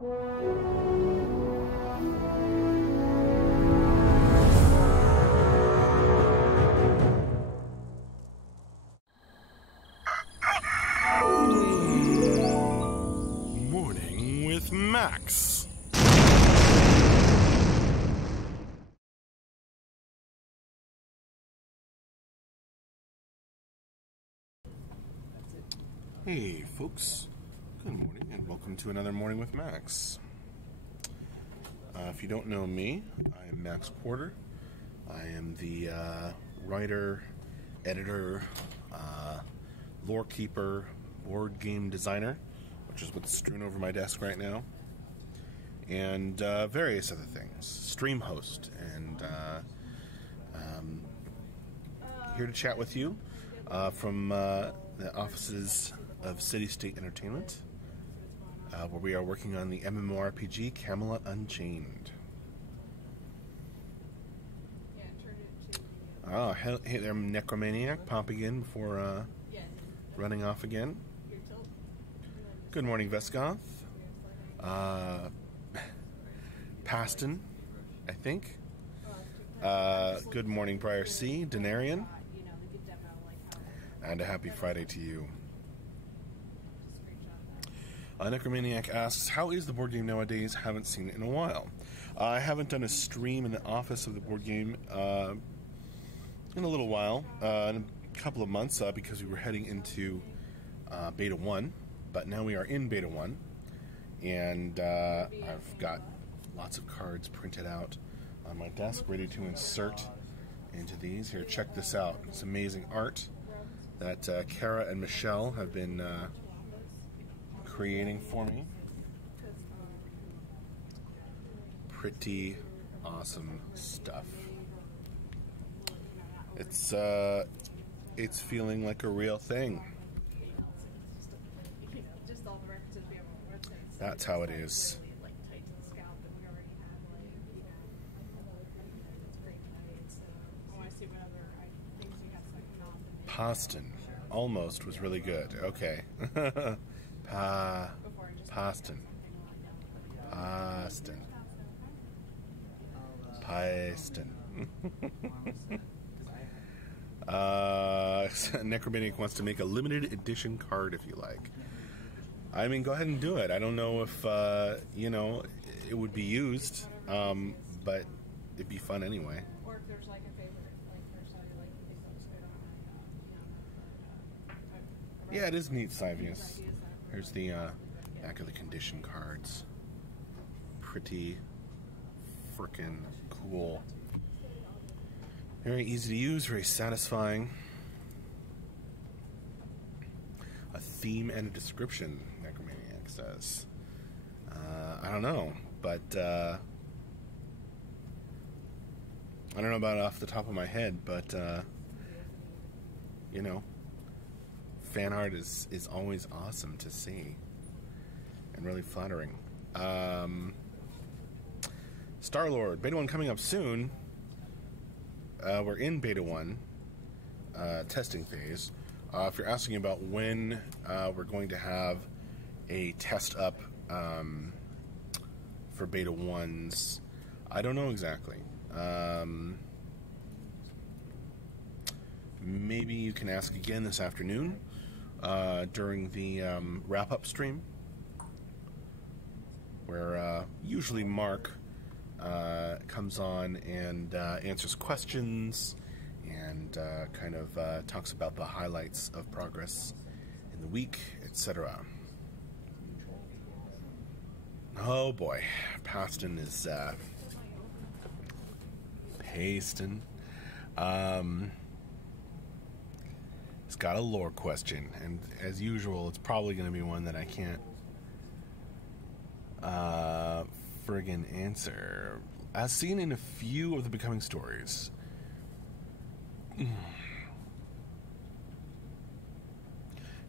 Morning with Max. Hey folks, good morning and welcome to another Morning with Max. If you don't know me, I am Max Porter. I am the writer, editor, lore keeper, board game designer, which is what's strewn over my desk right now, and various other things. Stream host, and here to chat with you from the offices of City State Entertainment, where we are working on the MMORPG Camelot Unchained. Oh, hey there, Necromaniac, popping in before running off again. Good morning, Vesgoth. Paston, I think. Good morning, Briar C, Denarian. And a happy Friday to you. Necromaniac asks, how is the board game nowadays? Haven't seen it in a while. I haven't done a stream in the office of the board game in a little while, in a couple of months, because we were heading into Beta 1, but now we are in Beta 1, and I've got lots of cards printed out on my desk, ready to insert into these. Here, check this out. It's amazing art that Kara and Michelle have been creating for me. Pretty awesome stuff. It's feeling like a real thing. That's how it is. Paston. Almost was really good. Okay. Paston. Paston. Paston. Necromaniac wants to make a limited edition card if you like. I mean, go ahead and do it. I don't know if, it would be used, but it'd be fun anyway. Or if there's like a favorite, like person you like, think that was good on yeah, it is neat, Sivius. Here's the back of the condition cards. Pretty frickin' cool. Very easy to use, very satisfying. A theme and a description, Necromaniac says. I don't know, but I don't know about it off the top of my head, but fan art is always awesome to see and really flattering. Star-Lord, Beta 1 coming up soon. We're in Beta 1 testing phase. If you're asking about when we're going to have a test up for Beta 1s, I don't know exactly. Maybe you can ask again this afternoon during the wrap-up stream, where usually Mark comes on and answers questions and kind of talks about the highlights of progress in the week, etc. Oh boy, Paston is pasting. It's got a lore question, and as usual, it's probably going to be one that I can't friggin' answer. As seen in a few of the Becoming stories,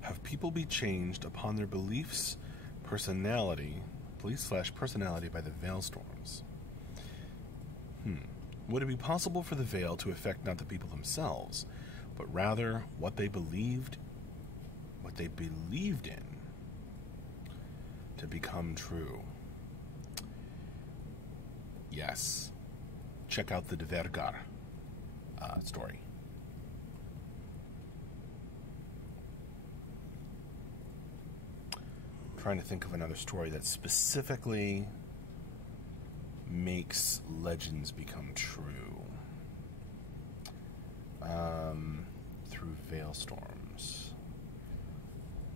have people be changed upon their beliefs, personality by the Veilstorms? Would it be possible for the Veil to affect not the people themselves, but rather what they believed in to become true? yes. Check out the De Vergar story. I'm trying to think of another story that specifically makes legends become true. Through Veilstorms.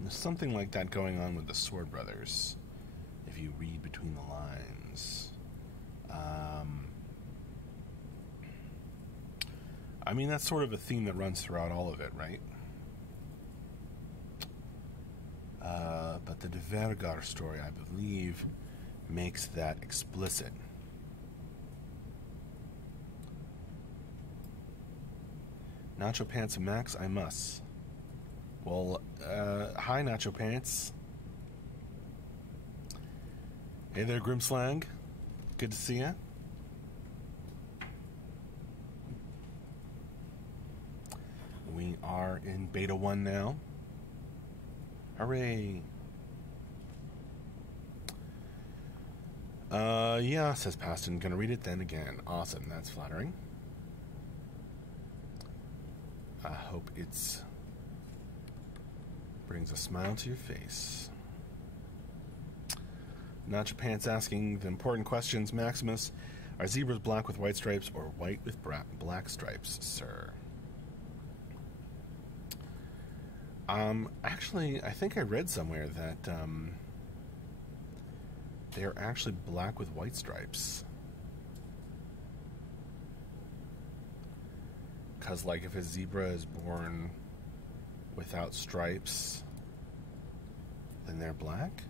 There's something like that going on with the Sword Brothers, if you read between the lines. I mean, that's sort of a theme that runs throughout all of it, right? But the De Vergar story, I believe, makes that explicit. Nacho Pants and Max, I must. Well, hi, Nacho Pants. Hey there, Grimslang. Good to see ya. We are in Beta 1 now. Hooray. Yeah, says Paston. Gonna read it then again. Awesome, that's flattering. I hope it's brings a smile to your face. Nacho Pants asking the important questions. Maximus, are zebras black with white stripes or white with black stripes, sir? Actually, I think I read somewhere that they're actually black with white stripes. Because, like, if a zebra is born without stripes, then they're black?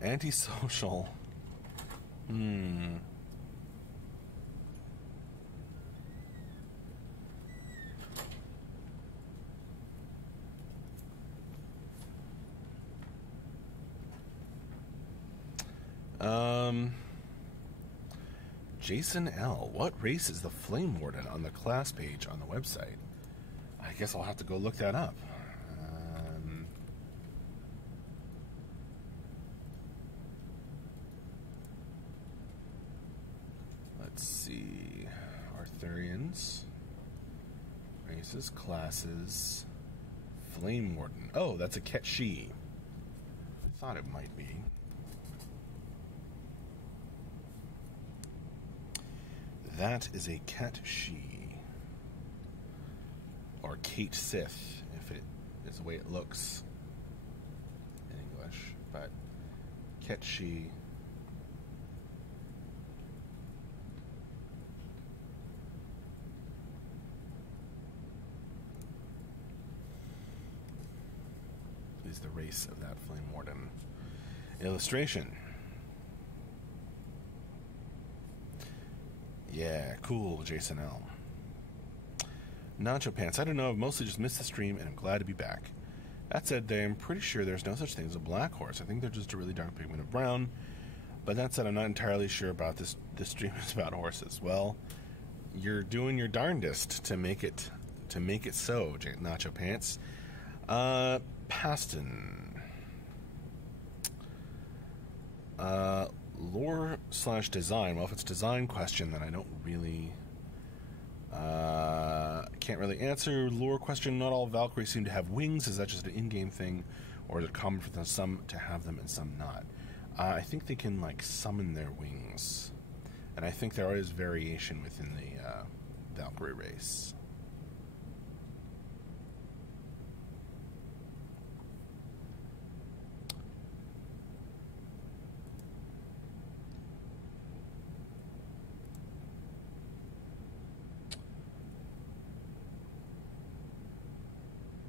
Antisocial. Jason L. What race is the Flame Warden on the class page on the website? I guess I'll have to go look that up. Let's see. Arthurians. Races, classes. Flame Warden. Oh, that's a Ketshi. I thought it might be. That is a Ketshi. Or Kate Sith, if it is the way it looks in English. But Ketshi. Is the race of that Flame Warden. Illustration. Yeah, cool, Jason L. Nacho Pants. I don't know, I've mostly just missed the stream, and I'm glad to be back. That said, I'm pretty sure there's no such thing as a black horse. I think they're just a really dark pigment of brown. But that said, I'm not entirely sure about this. This stream is about horses. Well, you're doing your darndest to make it so, Nacho Pants. Paston. Lore/design. Well, if it's design question, then I don't really can't really answer. Lore question. Not all Valkyries seem to have wings. Is that just an in-game thing, or is it common for them, some to have them and some not? I think they can, like, summon their wings, and I think there is variation within the Valkyrie race.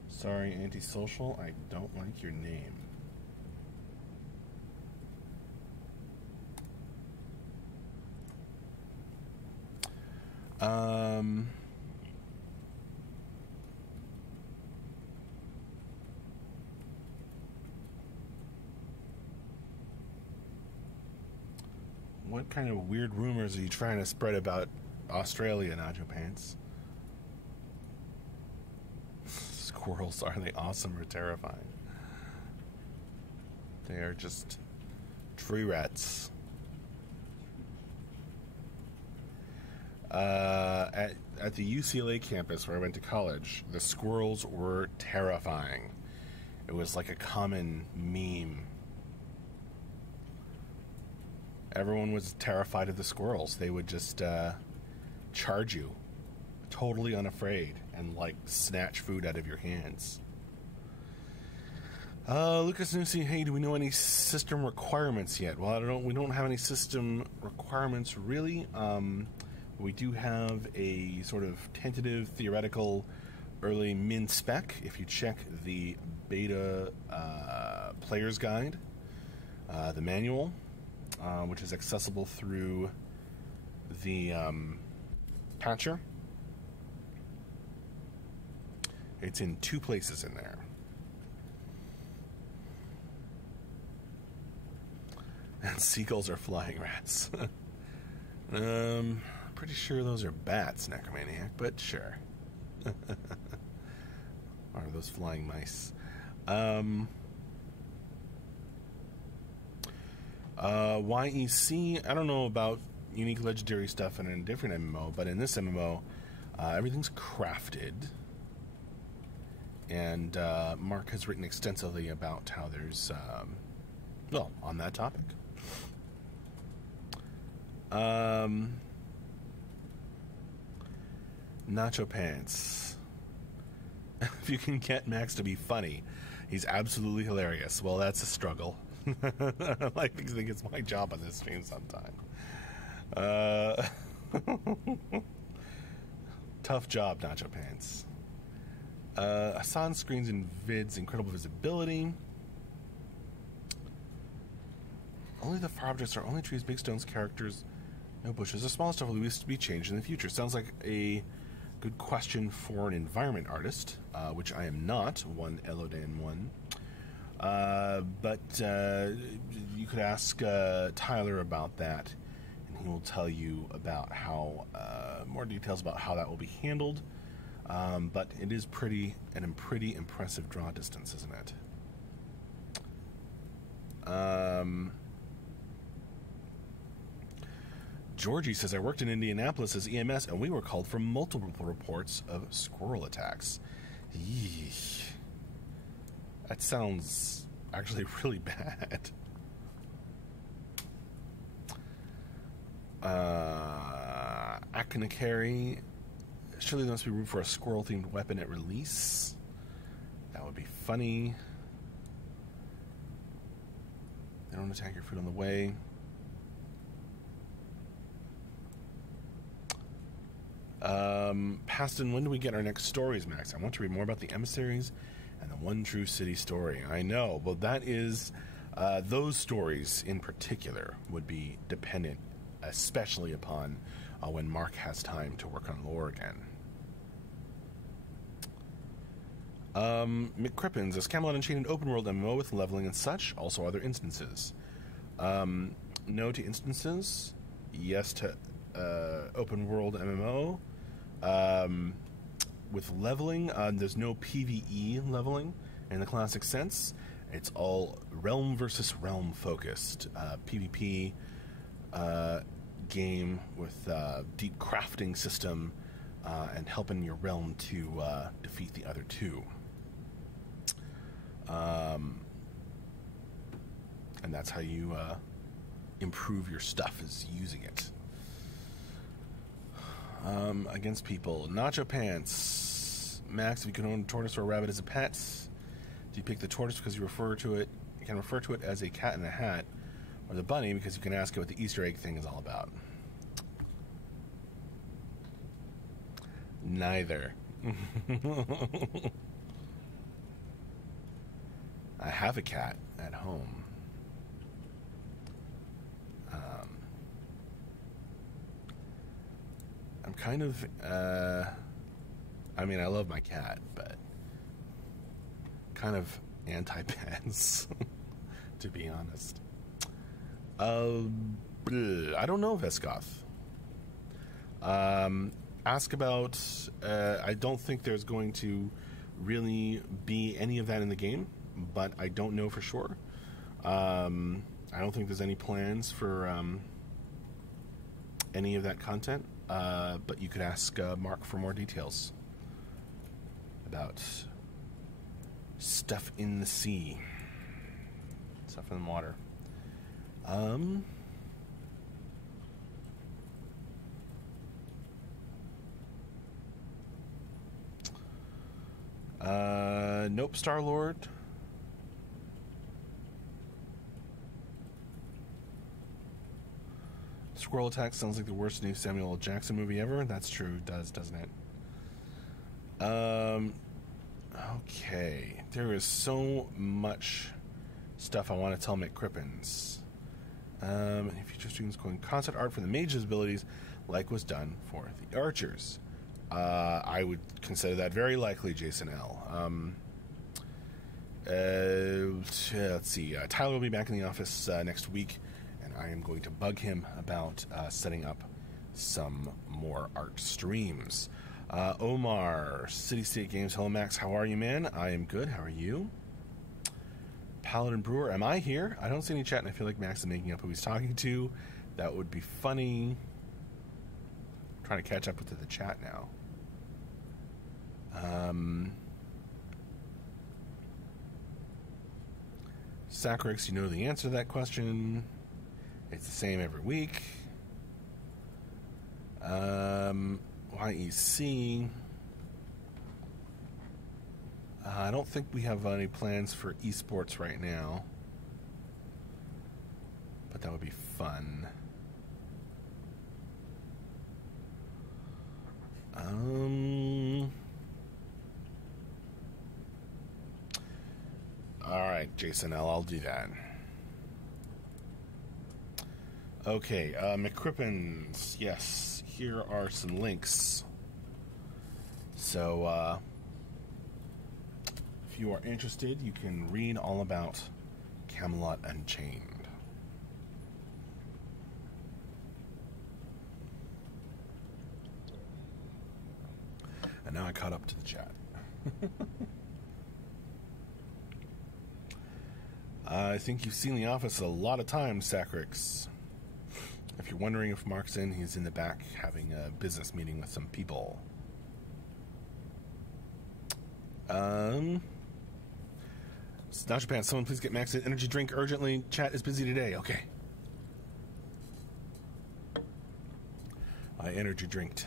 Sorry, Antisocial, I don't like your name. What kind of weird rumors are you trying to spread about Australia, Nacho Pants? Squirrels, are they awesome or terrifying? They are just tree rats. At the UCLA campus where I went to college, the squirrels were terrifying. It was like a common meme. Everyone was terrified of the squirrels. They would just charge you, totally unafraid, and like snatch food out of your hands. Lucas Newsy, hey, do we know any system requirements yet? Well, we don't have any system requirements really. We do have a sort of tentative, theoretical, early min spec. If you check the beta player's guide, the manual, which is accessible through the patcher, it's in 2 places in there. And seagulls are flying rats. Pretty sure those are bats, Necromaniac, but sure. Or are those flying mice? YEC, I don't know about unique legendary stuff in a different MMO, but in this MMO, everything's crafted. And Mark has written extensively about how there's, well, on that topic. Nacho Pants. If you can get Max to be funny, he's absolutely hilarious. Well, that's a struggle. I think it's my job on this stream sometime. Tough job, Nacho Pants. Hassan screens and vids, incredible visibility. Only the far objects are only trees, big stones, characters, no bushes. The small stuff will be changed in the future. Sounds like a good question for an environment artist, which I am not, one Elodan one. But you could ask Tyler about that, and he will tell you about how more details about how that will be handled. But it is pretty impressive draw distance, isn't it? Georgie says, I worked in Indianapolis as EMS, and we were called for multiple reports of squirrel attacks. Yeesh. That sounds actually really bad. Akanakari, surely there must be room for a squirrel-themed weapon at release. That would be funny. They don't attack your food on the way. Paston, when do we get our next stories, Max? I want to read more about the emissaries and the One True City story. I know. Well, that is... those stories in particular would be dependent especially upon when Mark has time to work on lore again. McCrippins, is Camelot Unchained an open world MMO with leveling and such? Also other instances? No to instances. Yes to open world MMO. With leveling, there's no PvE leveling in the classic sense. It's all realm versus realm focused. PvP game with deep crafting system and helping your realm to defeat the other two. And that's how you improve your stuff, is using it. Against people. Nacho Pants. Max, if you can own a tortoise or a rabbit as a pet, do you pick the tortoise because you can refer to it as a cat in a hat, or the bunny because you can ask it what the Easter egg thing is all about? Neither. I have a cat at home. I'm kind of, I mean, I love my cat, but kind of anti-pets, to be honest. I don't know, Veskoth. Ask about, I don't think there's going to really be any of that in the game, but I don't know for sure. I don't think there's any plans for any of that content, but you could ask Mark for more details about stuff in the sea, stuff in the water. Nope, Star-Lord. Squirrel Attack sounds like the worst new Samuel L. Jackson movie ever. That's true, doesn't it? Okay. There is so much stuff I want to tell McCrippins. If future streams going concept art for the mage's abilities, like was done for the archers. I would consider that very likely, Jason L. Let's see. Tyler will be back in the office next week, and I am going to bug him about setting up some more art streams. Omar, City State Games. Hello, Max. How are you, man? I am good. How are you? Paladin Brewer. Am I here? I don't see any chat, and I feel like Max is making up who he's talking to. That would be funny. I'm trying to catch up with the chat now. Sacrix, you know the answer to that question. It's the same every week. YEC. I don't think we have any plans for esports right now, but that would be fun. Alright, Jason L., I'll do that. Okay, McCrippins. Yes, here are some links. So, if you are interested, you can read all about Camelot Unchained. And now I caught up to the chat. I think you've seen The Office a lot of times, Sacrix. If you're wondering if Mark's in, he's in the back having a business meeting with some people. It's not Japan. Someone please get Max an energy drink urgently. Chat is busy today. Okay. I energy drinked.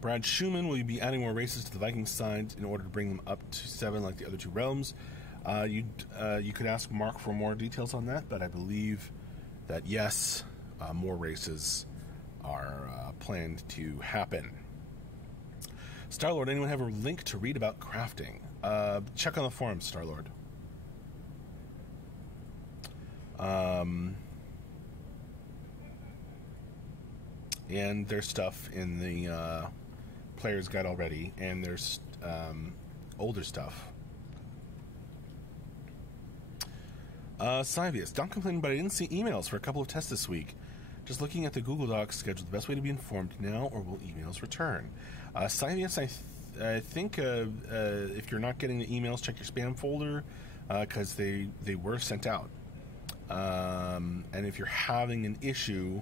Brad Schumann, will you be adding more races to the Vikings side in order to bring them up to 7 like the other two realms? You could ask Mark for more details on that, but I believe that yes, more races are planned to happen. Star-Lord, anyone have a link to read about crafting? Check on the forums, Star-Lord. And there's stuff in the player's guide already, and there's older stuff. Cyvius, don't complain, but I didn't see emails for a couple of tests this week. Just looking at the Google Docs schedule, the best way to be informed now, or will emails return? Cyvius, I think if you're not getting the emails, check your spam folder, because they were sent out. And if you're having an issue,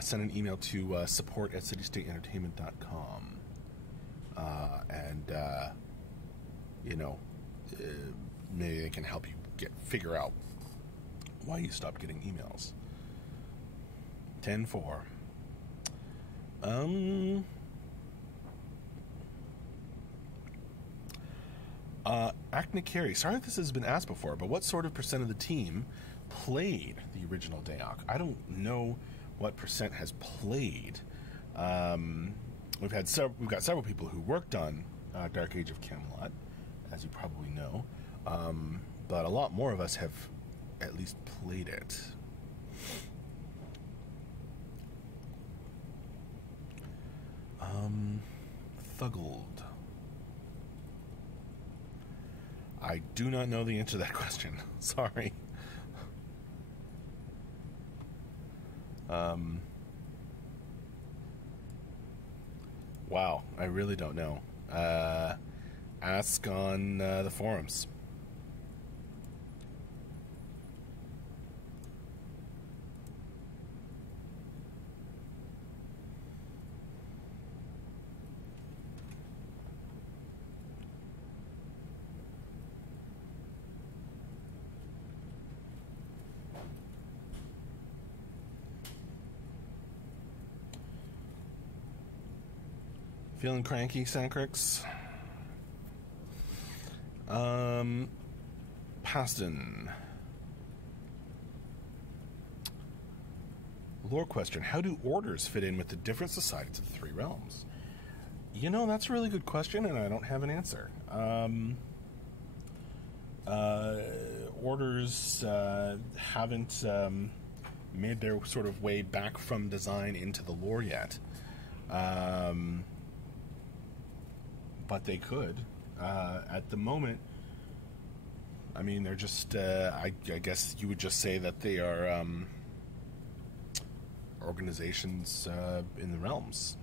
send an email to support@citystateentertainment.com. Maybe they can help you figure out why you stopped getting emails. 10-4. Acne Carey, sorry if this has been asked before, but what sort of percent of the team played the original Daok? I don't know what percent has played. We've got several people who worked on Dark Age of Camelot, as you probably know, but a lot more of us have at least played it. Thuggled. I do not know the answer to that question. Sorry. Wow, I really don't know. ask on the forums. Feeling cranky, Sankrix? Paston. Lore question. How do orders fit in with the different societies of the three realms? You know, that's a really good question, and I don't have an answer. Orders haven't made their sort of way back from design into the lore yet. But they could. At the moment, I mean, they're just, I guess you would just say that they are organizations in the realms.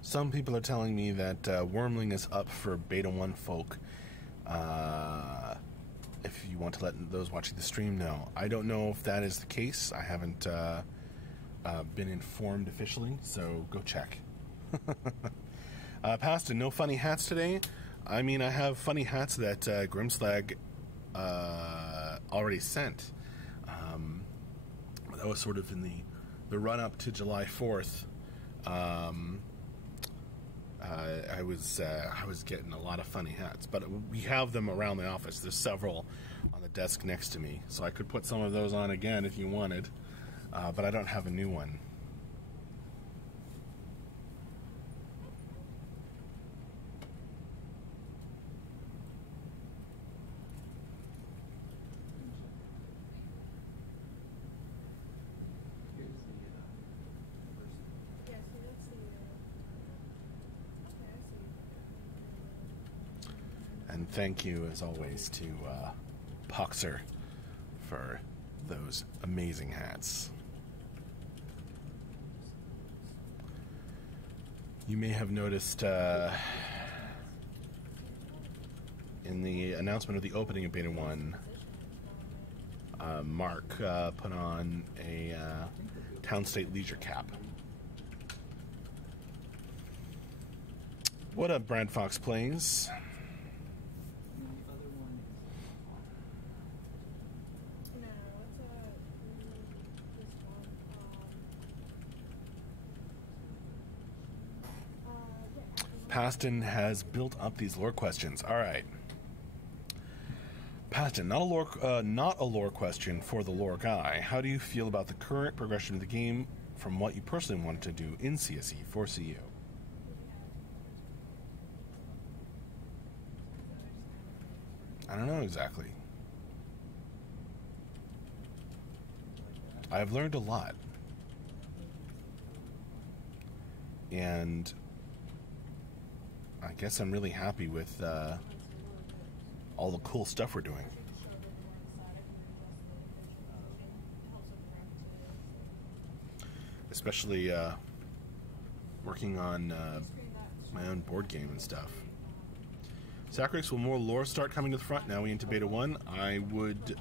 Some people are telling me that Wormling is up for Beta 1 folk. If you want to let those watching the stream know. I don't know if that is the case. I haven't been informed officially, so go check. Paston, no funny hats today? I mean, I have funny hats that Grimslag already sent. That was sort of in the run-up to July 4th. I was getting a lot of funny hats, but we have them around the office. There's several on the desk next to me, so I could put some of those on again if you wanted, but I don't have a new one. And thank you, as always, to Poxer for those amazing hats. You may have noticed in the announcement of the opening of Beta 1, Mark put on a Town State Leisure cap. What up, Brad Fox Plays? Paston has built up these lore questions. All right. Paston, not a lore question for the lore guy. How do you feel about the current progression of the game from what you personally wanted to do in CSE for CU? I don't know exactly. I've learned a lot. And I guess I'm really happy with all the cool stuff we're doing. Especially working on my own board game and stuff. Sacrix, will more lore start coming to the front now we into Beta 1? I would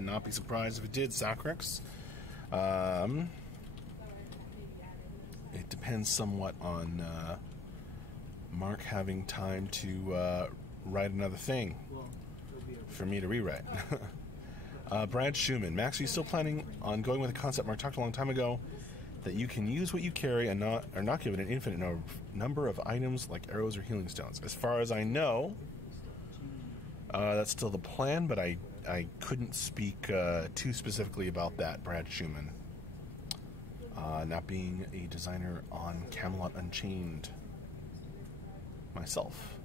not be surprised if it did, Sacrix. It depends somewhat on Mark having time to write another thing for me to rewrite. Brad Schumann, Max, are you still planning on going with a concept Mark talked a long time ago? that you can use what you carry and are not given an infinite number of items like arrows or healing stones. As far as I know, that's still the plan, but I couldn't speak too specifically about that, Brad Schumann. Not being a designer on Camelot Unchained myself.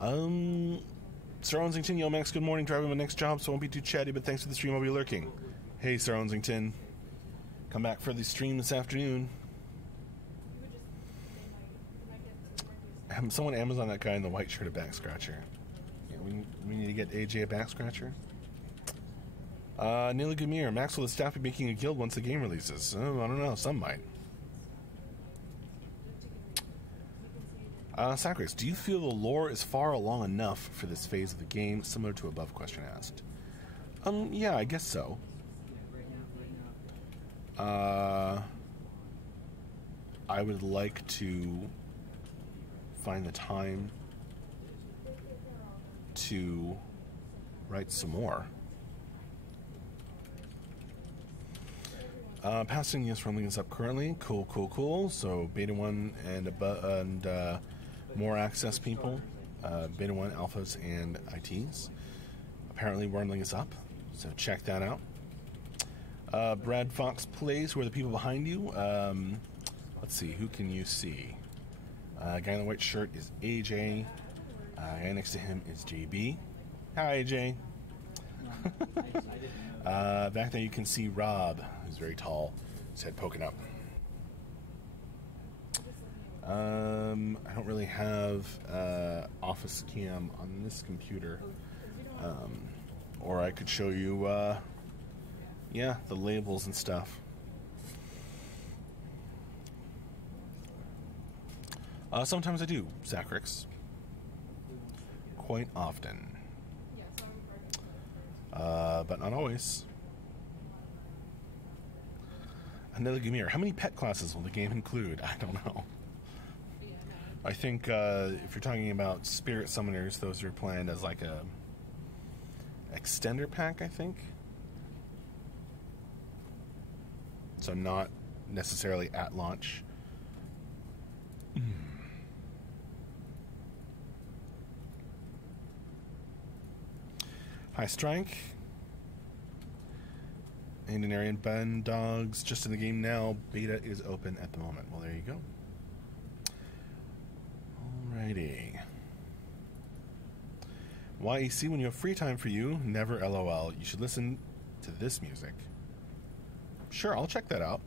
Sir Onsington, yo Max, good morning. Driving my next job, so I won't be too chatty, but thanks for the stream, I'll be lurking. Hey, Sir Onsington. Come back for the stream this afternoon. Someone Amazon that guy in the white shirt a back scratcher. Yeah, we need to get AJ a back scratcher. Neil Gamir, Max, will the staff be making a guild once the game releases? I don't know, some might. Sacris, do you feel the lore is far along enough for this phase of the game, similar to above question asked? Yeah, I guess so. I would like to find the time to write some more. Passing, yes, Rumbling is up currently. Cool. So Beta 1 and more access people, Beta 1 alphas and ITs. Apparently Wormling is up, so check that out. Brad Fox plays. Who are the people behind you? Let's see, who can you see? Guy in the white shirt is AJ. Guy next to him is JB. Hi, AJ. Back there you can see Rob, who's very tall, his head poking up. I don't really have Office Cam on this computer, or I could show you, yeah, the labels and stuff. Sometimes I do, Sacrix. Quite often. But not always. Another Gamir. How many pet classes will the game include? I don't know. I think if you're talking about spirit summoners, those are planned as like a extender pack, I think. So not necessarily at launch. Hi, Strike. Indian Ben Dogs, just in the game now. Beta is open at the moment. Well, there you go. Alrighty. YEC, when you have free time for you, never LOL. You should listen to this music. Sure, I'll check that out.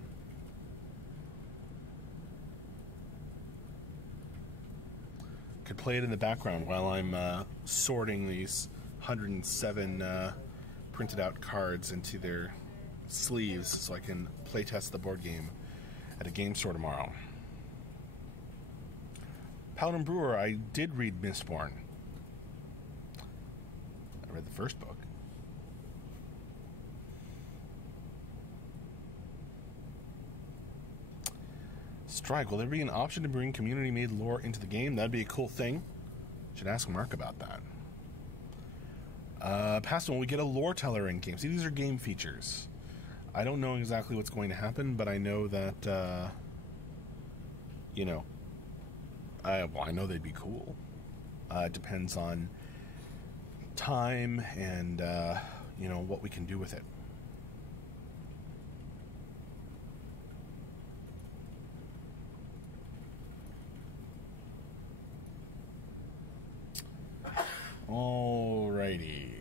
Could play it in the background while I'm sorting these 107 printed out cards into their sleeves so I can playtest the board game at a game store tomorrow. Paladin Brewer, I did read Mistborn. I read the first book. Strike, will there be an option to bring community-made lore into the game? That'd be a cool thing. Should ask Mark about that. Past one, we get a lore teller in games. See, these are game features. I don't know exactly what's going to happen, but I know that, you know, I know they'd be cool. It depends on time and, you know, what we can do with it. Alrighty.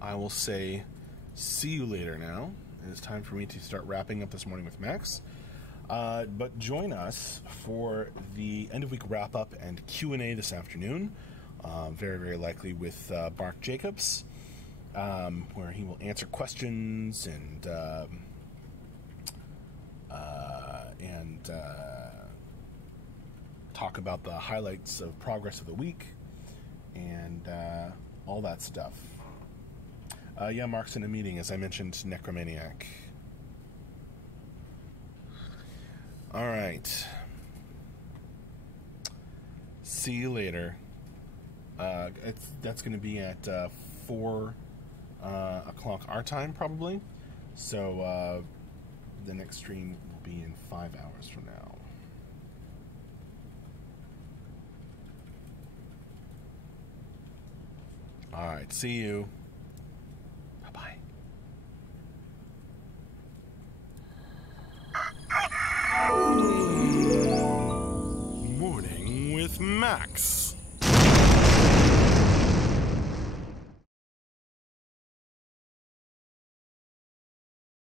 I will say see you later now. It's time for me to start wrapping up this morning with Max. But join us for the end of week wrap up and Q&A this afternoon. Very, very likely with Mark Jacobs, where he will answer questions and talk about the highlights of progress of the week and all that stuff. Yeah, Mark's in a meeting, as I mentioned, Necromaniac. All right. See you later. That's going to be at 4 o'clock our time, probably. So the next stream will be in 5 hours from now. All right, see you. Bye-bye. Morning with Max.